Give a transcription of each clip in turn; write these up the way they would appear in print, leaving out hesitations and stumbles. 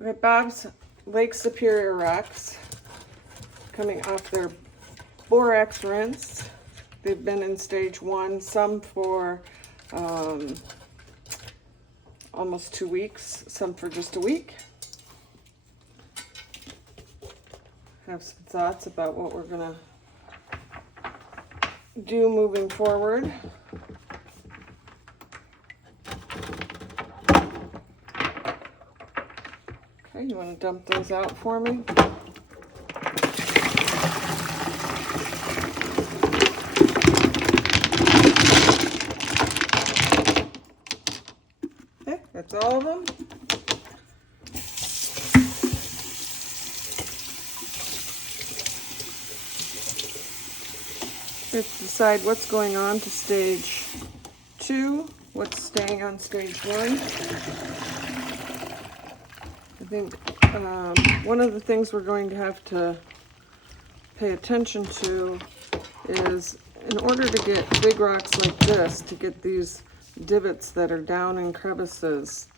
Okay, Bob's Lake Superior rocks coming off their borax rinse. They've been in stage 1, some for almost 2 weeks, some for just a week. Have some thoughts about what we're gonna do moving forward. Okay, you want to dump those out for me? Okay, that's all of them. Let's decide what's going on to stage 2, what's staying on stage 1. I think one of the things we're going to have to pay attention to is, in order to get big rocks like this, to get these divots that are down in crevices,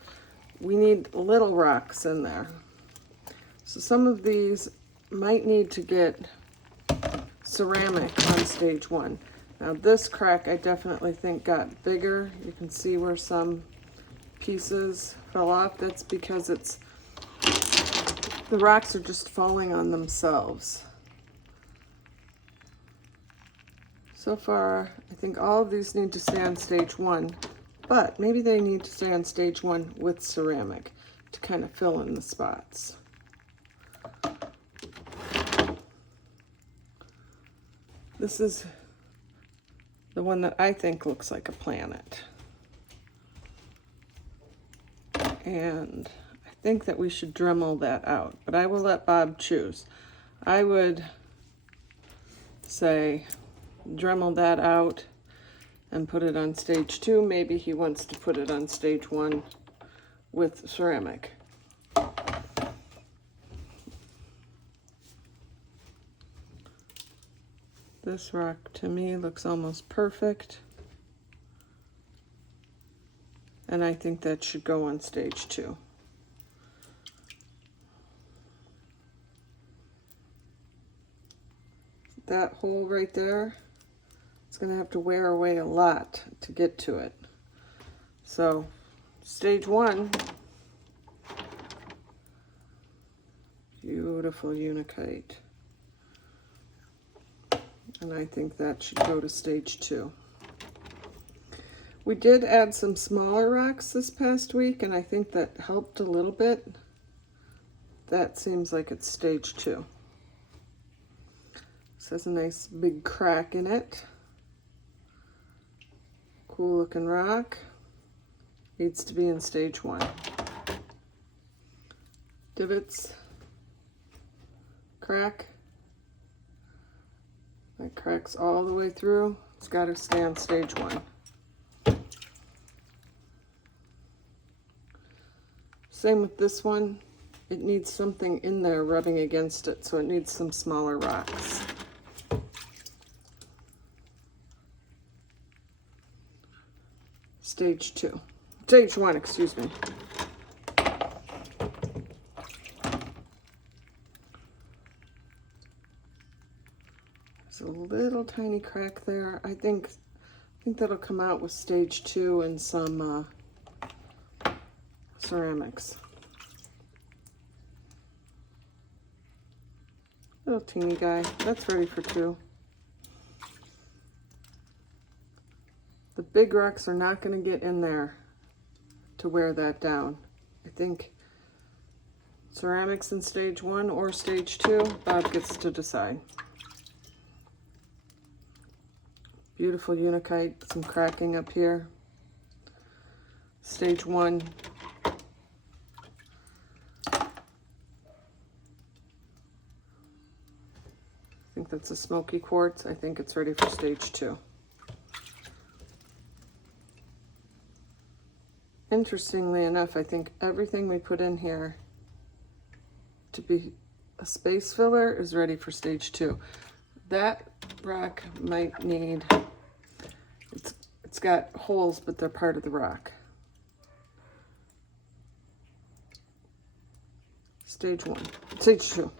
we need little rocks in there. So some of these might need to get ceramic on stage 1. Now this crack I definitely think got bigger. You can see where some pieces fell off. That's because the rocks are just falling on themselves. So far, I think all of these need to stay on stage 1, but maybe they need to stay on stage 1 with ceramic to kind of fill in the spots. This is the one that I think looks like a planet. And I think that we should Dremel that out, but I will let Bob choose. I would say Dremel that out and put it on stage 2. Maybe he wants to put it on stage 1 with ceramic. This rock to me looks almost perfect. And I think that should go on stage 2. That hole right there, it's going to have to wear away a lot to get to it. So stage 1, beautiful unakite. And I think that should go to stage 2. We did add some smaller rocks this past week, and I think that helped a little bit. That seems like it's stage 2. This has a nice big crack in it. Cool looking rock. Needs to be in stage 1. Divots. Crack. That cracks all the way through. It's got to stay on stage 1. Same with this one. It needs something in there rubbing against it, so it needs some smaller rocks. Stage 2. Stage 1, excuse me. There's a little tiny crack there. I think that'll come out with stage 2 and some ceramics. Little teeny guy. That's ready for 2. The big rocks are not going to get in there to wear that down. I think ceramics in stage 1 or stage 2, Bob gets to decide. Beautiful unakite, some cracking up here. Stage 1. I think that's a smoky quartz. I think it's ready for stage 2. Interestingly enough, I think everything we put in here to be a space filler is ready for stage 2. That rock might need, it's got holes, but they're part of the rock. Stage 1. Stage 2.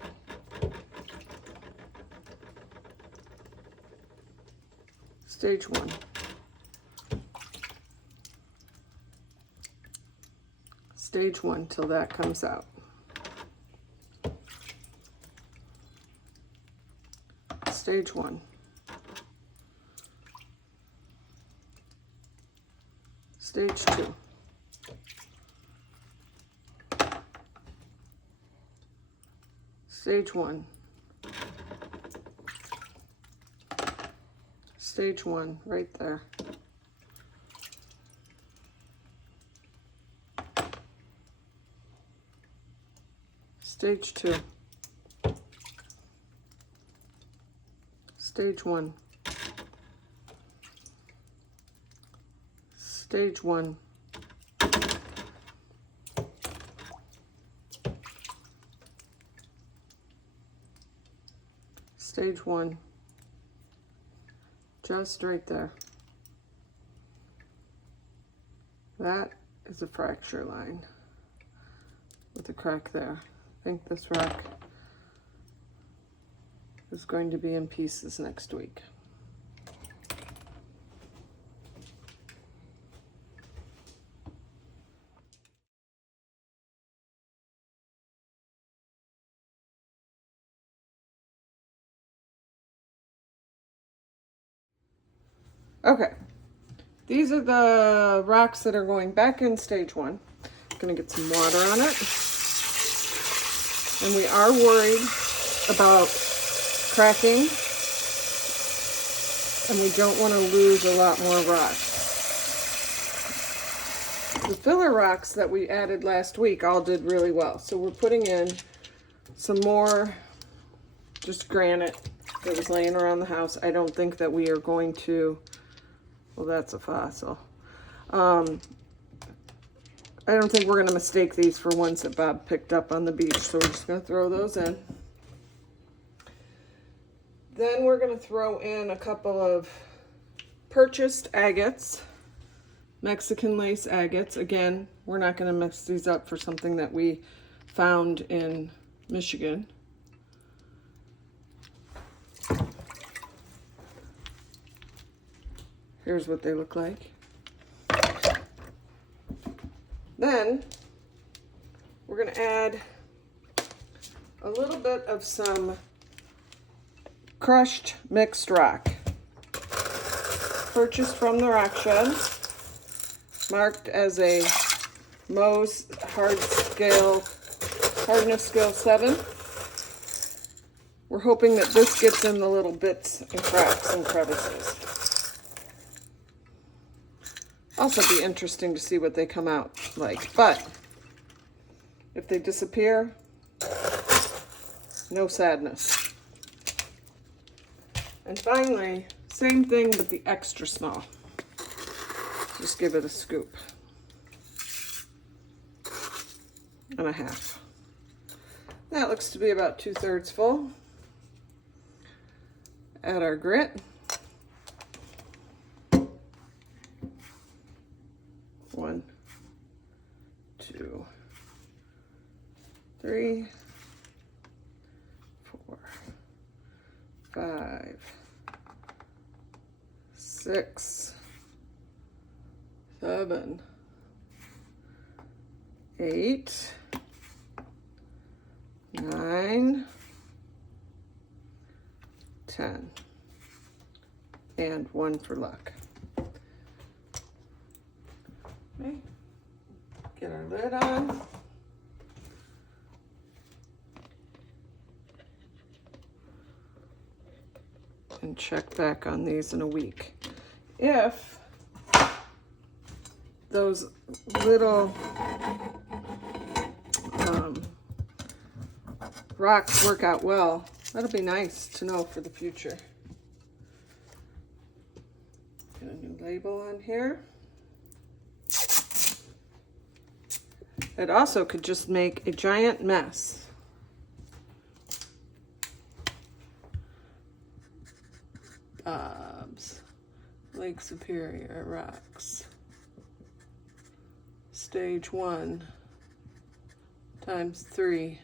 Stage 1. Stage 1 till that comes out. Stage 1. Stage 2. Stage 1. Stage 1 right there. Stage 2. Stage 1. Stage 1. Stage 1. Just right there. That is a fracture line with a crack there. I think this rock is going to be in pieces next week. Okay, these are the rocks that are going back in stage 1. I'm gonna get some water on it. And we are worried about cracking, and we don't want to lose a lot more rocks. The filler rocks that we added last week all did really well. So we're putting in some more just granite that was laying around the house. I don't think that we are going to, well, that's a fossil. I don't think we're going to mistake these for ones that Bob picked up on the beach. So we're just going to throw those in. Then we're going to throw in a couple of purchased agates, Mexican lace agates. Again, we're not going to mix these up for something that we found in Michigan. Here's what they look like. Then we're going to add a little bit of some crushed mixed rock, purchased from the rock shed, marked as a Mohs hardness scale 7. We're hoping that this gets in the little bits and cracks and crevices. Also be interesting to see what they come out like, but if they disappear, no sadness. And finally, same thing but the extra small. Just give it a scoop and a half. That looks to be about 2/3 full. Add our grit. 1, 2, 3, 4, 5, 6, 7, 8, 9, 10, and 1 for luck. Okay. Get our lid on. And check back on these in a week. If those little rocks work out well, that'll be nice to know for the future. Get a new label on here. It also could just make a giant mess. Bob's Lake Superior rocks. Stage 1 × 3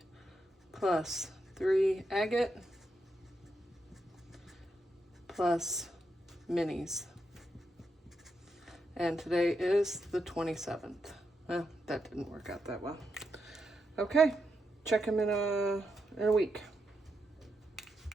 plus 3 agate plus minis. And today is the 27th. Well, that didn't work out that well. Okay, check them in a week.